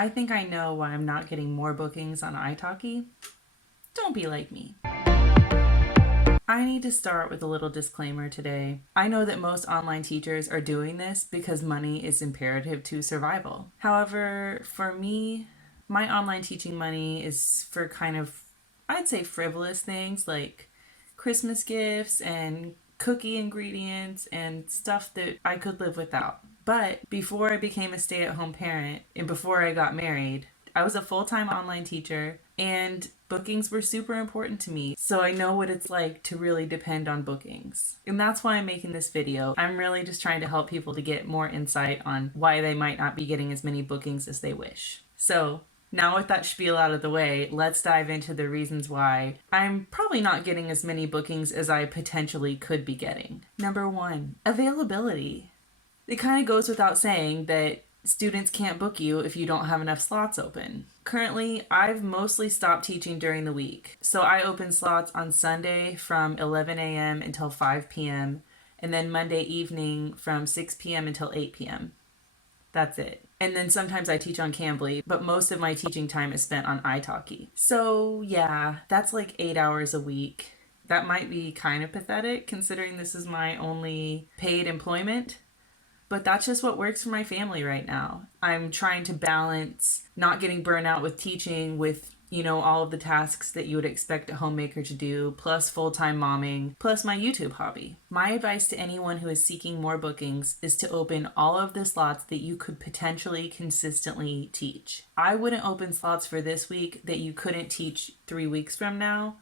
I think I know why I'm not getting more bookings on italki. Don't be like me. I need to start with a little disclaimer today. I know that most online teachers are doing this because money is imperative to survival. However, for me, my online teaching money is for kind of, I'd say, frivolous things like Christmas gifts and cookie ingredients and stuff that I could live without. But before I became a stay-at-home parent and before I got married, I was a full-time online teacher and bookings were super important to me. So I know what it's like to really depend on bookings. And that's why I'm making this video. I'm really just trying to help people to get more insight on why they might not be getting as many bookings as they wish. So now with that spiel out of the way, let's dive into the reasons why I'm probably not getting as many bookings as I potentially could be getting. Number 1, availability. It kind of goes without saying that students can't book you if you don't have enough slots open. Currently, I've mostly stopped teaching during the week. So I open slots on Sunday from 11 a.m. until 5 p.m. and then Monday evening from 6 p.m. until 8 p.m. That's it. And then sometimes I teach on Cambly, but most of my teaching time is spent on italki. So yeah, that's like 8 hours a week. That might be kind of pathetic considering this is my only paid employment. But that's just what works for my family right now. I'm trying to balance not getting burnt out with teaching with, all of the tasks that you would expect a homemaker to do, plus full-time momming, plus my YouTube hobby. My advice to anyone who is seeking more bookings is to open all of the slots that you could potentially consistently teach. I wouldn't open slots for this week that you couldn't teach 3 weeks from now,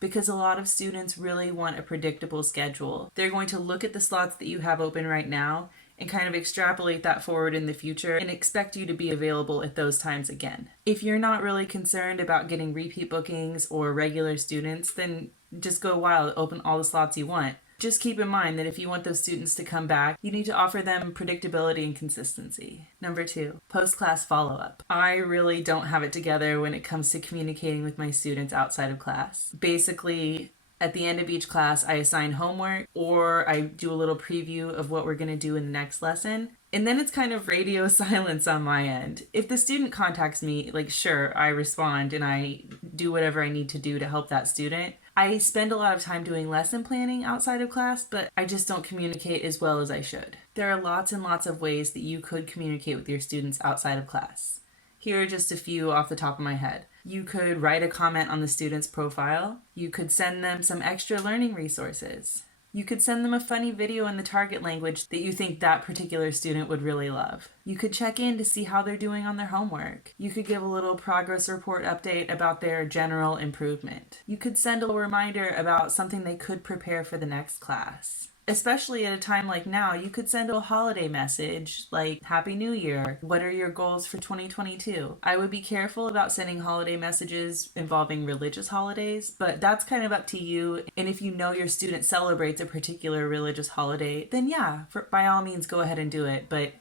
because a lot of students really want a predictable schedule. They're going to look at the slots that you have open right now and kind of extrapolate that forward in the future and expect you to be available at those times again. If you're not really concerned about getting repeat bookings or regular students, then just go wild, open all the slots you want. Just keep in mind that if you want those students to come back, you need to offer them predictability and consistency. Number 2, post-class follow-up. I really don't have it together when it comes to communicating with my students outside of class. Basically, at the end of each class, I assign homework or I do a little preview of what we're going to do in the next lesson. And then it's kind of radio silence on my end. If the student contacts me, sure, I respond and I do whatever I need to do to help that student. I spend a lot of time doing lesson planning outside of class, but I just don't communicate as well as I should. There are lots and lots of ways that you could communicate with your students outside of class. Here are just a few off the top of my head. You could write a comment on the student's profile. You could send them some extra learning resources. You could send them a funny video in the target language that you think that particular student would really love. You could check in to see how they're doing on their homework. You could give a little progress report update about their general improvement. You could send a reminder about something they could prepare for the next class. Especially at a time like now, you could send a holiday message like Happy New Year. What are your goals for 2022? I would be careful about sending holiday messages involving religious holidays, but that's kind of up to you. And if you know your student celebrates a particular religious holiday, then yeah, by all means go ahead and do it. But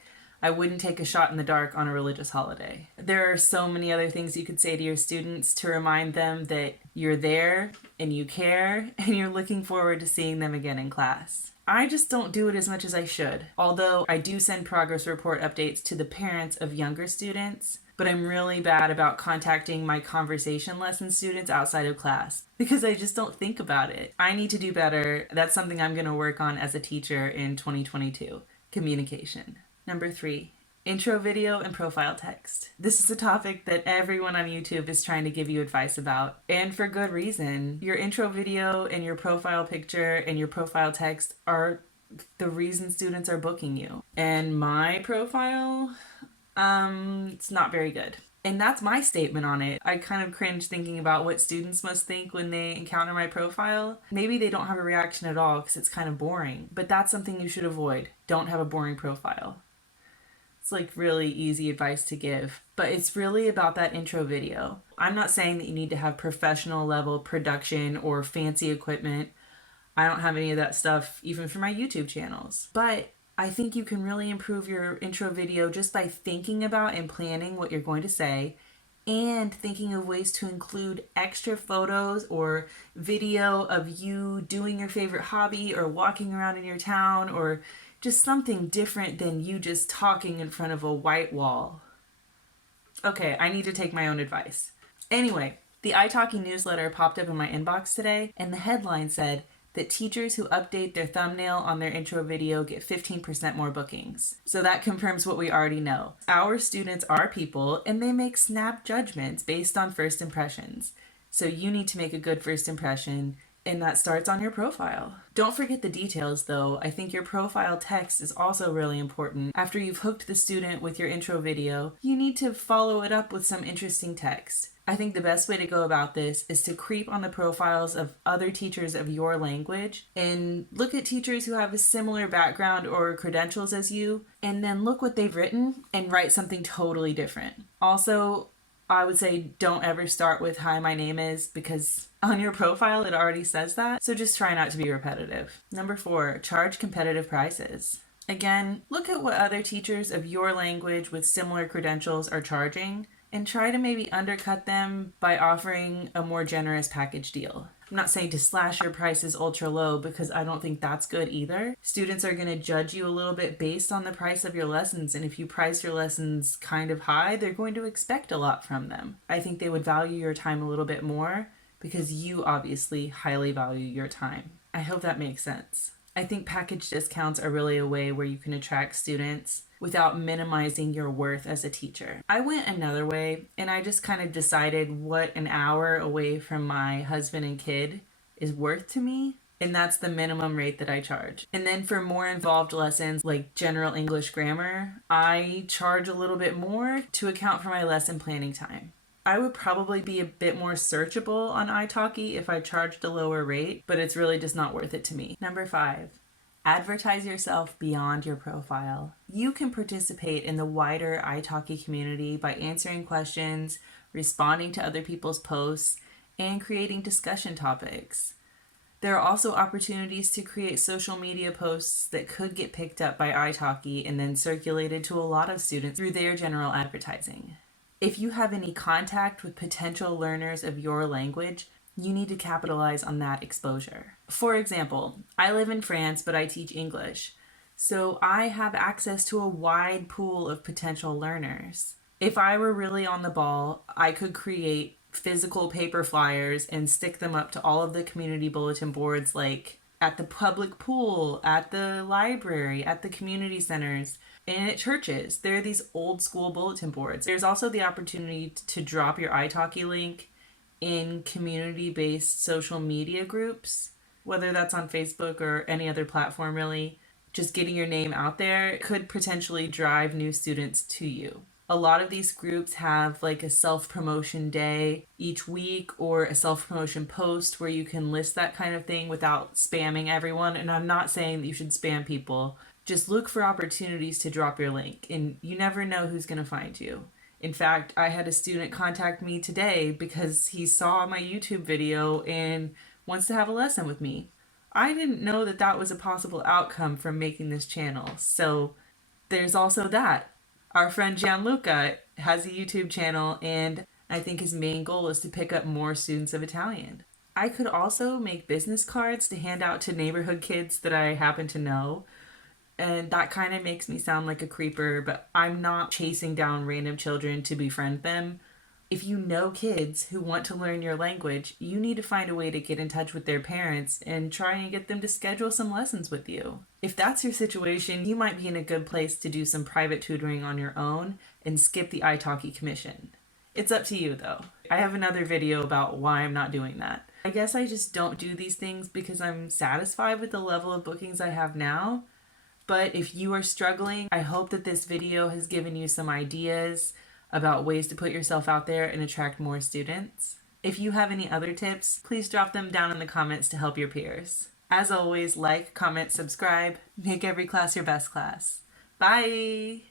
I wouldn't take a shot in the dark on a religious holiday. There are so many other things you could say to your students to remind them that you're there and you care and you're looking forward to seeing them again in class. I just don't do it as much as I should, although I do send progress report updates to the parents of younger students, but I'm really bad about contacting my conversation lesson students outside of class because I just don't think about it. I need to do better. That's something I'm going to work on as a teacher in 2022. Communication. Number 3, intro video and profile text. This is a topic that everyone on YouTube is trying to give you advice about, and for good reason. Your intro video and your profile picture and your profile text are the reason students are booking you. And my profile, it's not very good. And that's my statement on it. I kind of cringe thinking about what students must think when they encounter my profile. Maybe they don't have a reaction at all because it's kind of boring, but that's something you should avoid. Don't have a boring profile. It's really easy advice to give, but it's really about that intro video. I'm not saying that you need to have professional level production or fancy equipment. I don't have any of that stuff even for my YouTube channels, but I think you can really improve your intro video just by thinking about and planning what you're going to say and thinking of ways to include extra photos or video of you doing your favorite hobby or walking around in your town or just something different than you just talking in front of a white wall. Okay, I need to take my own advice. Anyway, the italki newsletter popped up in my inbox today, and the headline said that teachers who update their thumbnail on their intro video get 15% more bookings. So that confirms what we already know. Our students are people, and they make snap judgments based on first impressions. So you need to make a good first impression, and that starts on your profile. Don't forget the details though. I think your profile text is also really important. After you've hooked the student with your intro video, you need to follow it up with some interesting text. I think the best way to go about this is to creep on the profiles of other teachers of your language and look at teachers who have a similar background or credentials as you, and then look what they've written and write something totally different. Also, I would say don't ever start with "Hi, my name is," because on your profile it already says that, so just try not to be repetitive. Number 4, charge competitive prices. Again, look at what other teachers of your language with similar credentials are charging and try to maybe undercut them by offering a more generous package deal. I'm not saying to slash your prices ultra low because I don't think that's good either. Students are going to judge you a little bit based on the price of your lessons, and if you price your lessons kind of high, they're going to expect a lot from them. I think they would value your time a little bit more because you obviously highly value your time. I hope that makes sense. I think package discounts are really a way where you can attract students without minimizing your worth as a teacher. I went another way, and I just kind of decided what an hour away from my husband and kid is worth to me, and that's the minimum rate that I charge. And then for more involved lessons like general English grammar, I charge a little bit more to account for my lesson planning time. I would probably be a bit more searchable on italki if I charged a lower rate, but it's really just not worth it to me. Number 5, advertise yourself beyond your profile. You can participate in the wider italki community by answering questions, responding to other people's posts, and creating discussion topics. There are also opportunities to create social media posts that could get picked up by italki and then circulated to a lot of students through their general advertising. If you have any contact with potential learners of your language, you need to capitalize on that exposure. For example, I live in France, but I teach English, so I have access to a wide pool of potential learners. If I were really on the ball, I could create physical paper flyers and stick them up to all of the community bulletin boards, like at the public pool, at the library, at the community centers, and at churches. There are these old school bulletin boards. There's also the opportunity to drop your italki link in community-based social media groups, whether that's on Facebook or any other platform really. Just getting your name out there could potentially drive new students to you. A lot of these groups have like a self-promotion day each week or a self-promotion post where you can list that kind of thing without spamming everyone. And I'm not saying that you should spam people. Just look for opportunities to drop your link, and you never know who's going to find you. In fact, I had a student contact me today because he saw my YouTube video and wants to have a lesson with me. I didn't know that that was a possible outcome from making this channel. So there's also that. Our friend Gianluca has a YouTube channel, and I think his main goal is to pick up more students of Italian. I could also make business cards to hand out to neighborhood kids that I happen to know. And that kind of makes me sound like a creeper, but I'm not chasing down random children to befriend them. If you know kids who want to learn your language, you need to find a way to get in touch with their parents and try and get them to schedule some lessons with you. If that's your situation, you might be in a good place to do some private tutoring on your own and skip the italki commission. It's up to you though. I have another video about why I'm not doing that. I guess I just don't do these things because I'm satisfied with the level of bookings I have now. But if you are struggling, I hope that this video has given you some ideas about ways to put yourself out there and attract more students. If you have any other tips, please drop them down in the comments to help your peers. As always, like, comment, subscribe. Make every class your best class. Bye!